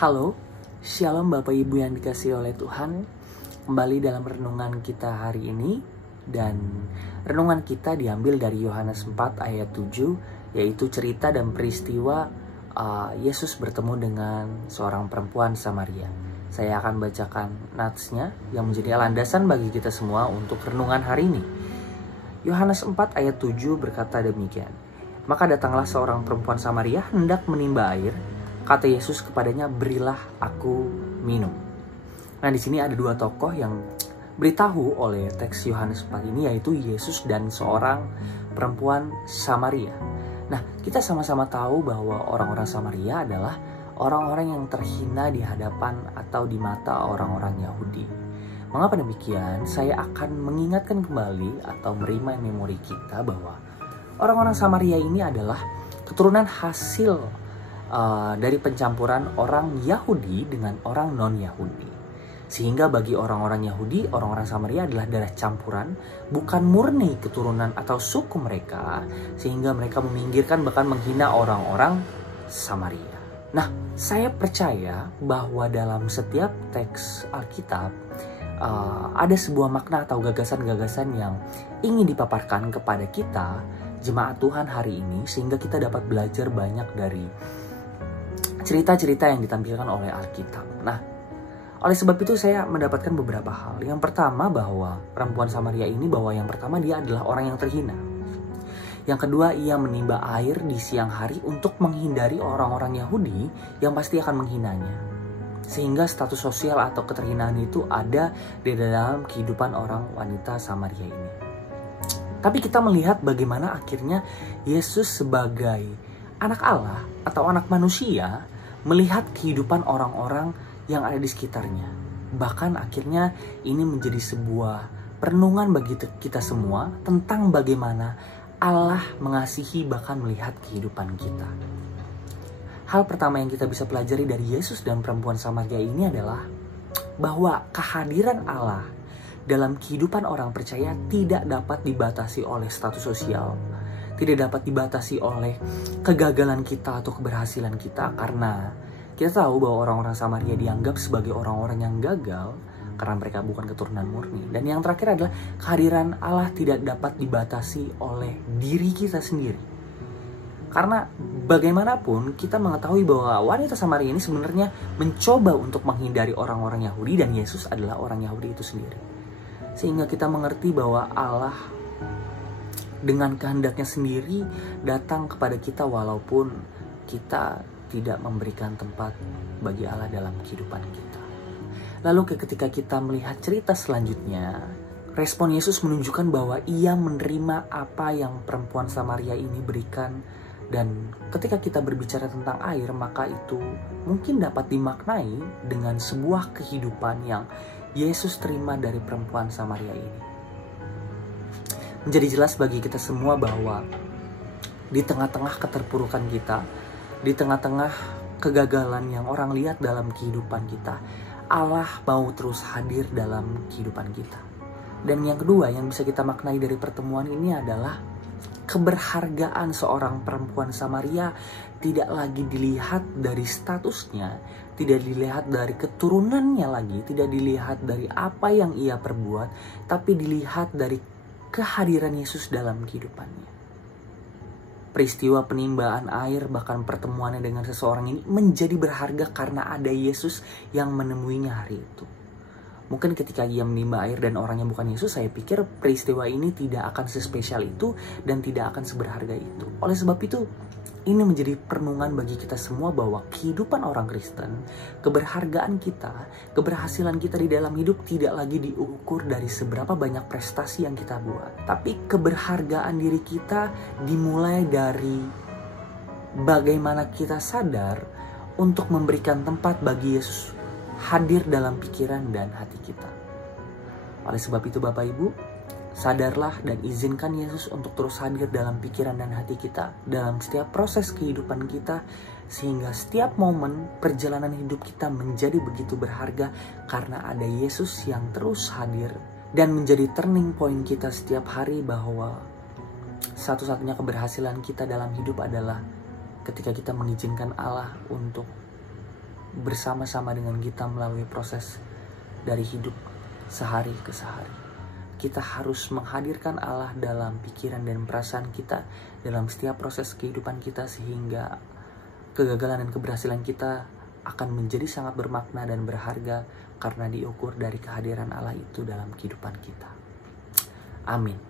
Halo, Shalom Bapak Ibu yang dikasihi oleh Tuhan. Kembali dalam renungan kita hari ini. Dan renungan kita diambil dari Yohanes 4 ayat 7, yaitu cerita dan peristiwa Yesus bertemu dengan seorang perempuan Samaria. Saya akan bacakan natsnya yang menjadi landasan bagi kita semua untuk renungan hari ini. Yohanes 4 ayat 7 berkata demikian. Maka datanglah seorang perempuan Samaria hendak menimba air. Kata Yesus kepadanya, berilah aku minum. Nah, di sini ada dua tokoh yang beritahu oleh teks Yohanes 4 ini, yaitu Yesus dan seorang perempuan Samaria. Nah, kita sama-sama tahu bahwa orang-orang Samaria adalah orang-orang yang terhina di hadapan atau di mata orang-orang Yahudi. Mengapa demikian? Saya akan mengingatkan kembali atau meremind memori kita bahwa orang-orang Samaria ini adalah keturunan hasil dari pencampuran orang Yahudi dengan orang non-Yahudi. Sehingga bagi orang-orang Yahudi, orang-orang Samaria adalah darah campuran, bukan murni keturunan atau suku mereka, sehingga mereka meminggirkan bahkan menghina orang-orang Samaria. Nah, saya percaya bahwa dalam setiap teks Alkitab ada sebuah makna atau gagasan-gagasan yang ingin dipaparkan kepada kita, jemaat Tuhan hari ini, sehingga kita dapat belajar banyak dari cerita-cerita yang ditampilkan oleh Alkitab. Nah, oleh sebab itu saya mendapatkan beberapa hal. Yang pertama, bahwa perempuan Samaria ini, dia adalah orang yang terhina. Yang kedua, ia menimba air di siang hari untuk menghindari orang-orang Yahudi yang pasti akan menghinanya. Sehingga status sosial atau keterhinaan itu ada di dalam kehidupan orang wanita Samaria ini. Tapi kita melihat bagaimana akhirnya Yesus sebagai anak Allah atau anak manusia melihat kehidupan orang-orang yang ada di sekitarnya. Bahkan akhirnya ini menjadi sebuah perenungan bagi kita semua tentang bagaimana Allah mengasihi bahkan melihat kehidupan kita. Hal pertama yang kita bisa pelajari dari Yesus dan perempuan Samaria ini adalah bahwa kehadiran Allah dalam kehidupan orang percaya tidak dapat dibatasi oleh status sosial, tidak dapat dibatasi oleh kegagalan kita atau keberhasilan kita, karena kita tahu bahwa orang-orang Samaria dianggap sebagai orang-orang yang gagal karena mereka bukan keturunan murni. Dan yang terakhir adalah kehadiran Allah tidak dapat dibatasi oleh diri kita sendiri. Karena bagaimanapun kita mengetahui bahwa wanita Samaria ini sebenarnya mencoba untuk menghindari orang-orang Yahudi, dan Yesus adalah orang Yahudi itu sendiri. Sehingga kita mengerti bahwa Allah dengan kehendaknya sendiri datang kepada kita walaupun kita tidak memberikan tempat bagi Allah dalam kehidupan kita. Lalu ketika kita melihat cerita selanjutnya, respon Yesus menunjukkan bahwa ia menerima apa yang perempuan Samaria ini berikan. Dan ketika kita berbicara tentang air, maka itu mungkin dapat dimaknai dengan sebuah kehidupan yang Yesus terima dari perempuan Samaria ini. Menjadi jelas bagi kita semua bahwa di tengah-tengah keterpurukan kita, di tengah-tengah kegagalan yang orang lihat dalam kehidupan kita, Allah mau terus hadir dalam kehidupan kita. Dan yang kedua yang bisa kita maknai dari pertemuan ini adalah keberhargaan seorang perempuan Samaria tidak lagi dilihat dari statusnya, tidak dilihat dari keturunannya lagi, tidak dilihat dari apa yang ia perbuat, tapi dilihat dari kehadiran Yesus dalam kehidupannya. Peristiwa penimbaan air, bahkan pertemuannya dengan seseorang ini menjadi berharga karena ada Yesus yang menemuinya hari itu. Mungkin ketika ia menimba air dan orangnya bukan Yesus, saya pikir peristiwa ini tidak akan sespesial itu dan tidak akan seberharga itu. Oleh sebab itu, ini menjadi perenungan bagi kita semua bahwa kehidupan orang Kristen, keberhargaan kita, keberhasilan kita di dalam hidup tidak lagi diukur dari seberapa banyak prestasi yang kita buat. Tapi keberhargaan diri kita dimulai dari bagaimana kita sadar untuk memberikan tempat bagi Yesus hadir dalam pikiran dan hati kita. Oleh sebab itu Bapak Ibu, sadarlah dan izinkan Yesus untuk terus hadir dalam pikiran dan hati kita dalam setiap proses kehidupan kita, sehingga setiap momen perjalanan hidup kita menjadi begitu berharga karena ada Yesus yang terus hadir, dan menjadi turning point kita setiap hari bahwa satu-satunya keberhasilan kita dalam hidup adalah ketika kita mengizinkan Allah untuk bersama-sama dengan kita melalui proses dari hidup sehari ke sehari. Kita harus menghadirkan Allah dalam pikiran dan perasaan kita dalam setiap proses kehidupan kita, sehingga kegagalan dan keberhasilan kita akan menjadi sangat bermakna dan berharga karena diukur dari kehadiran Allah itu dalam kehidupan kita. Amin.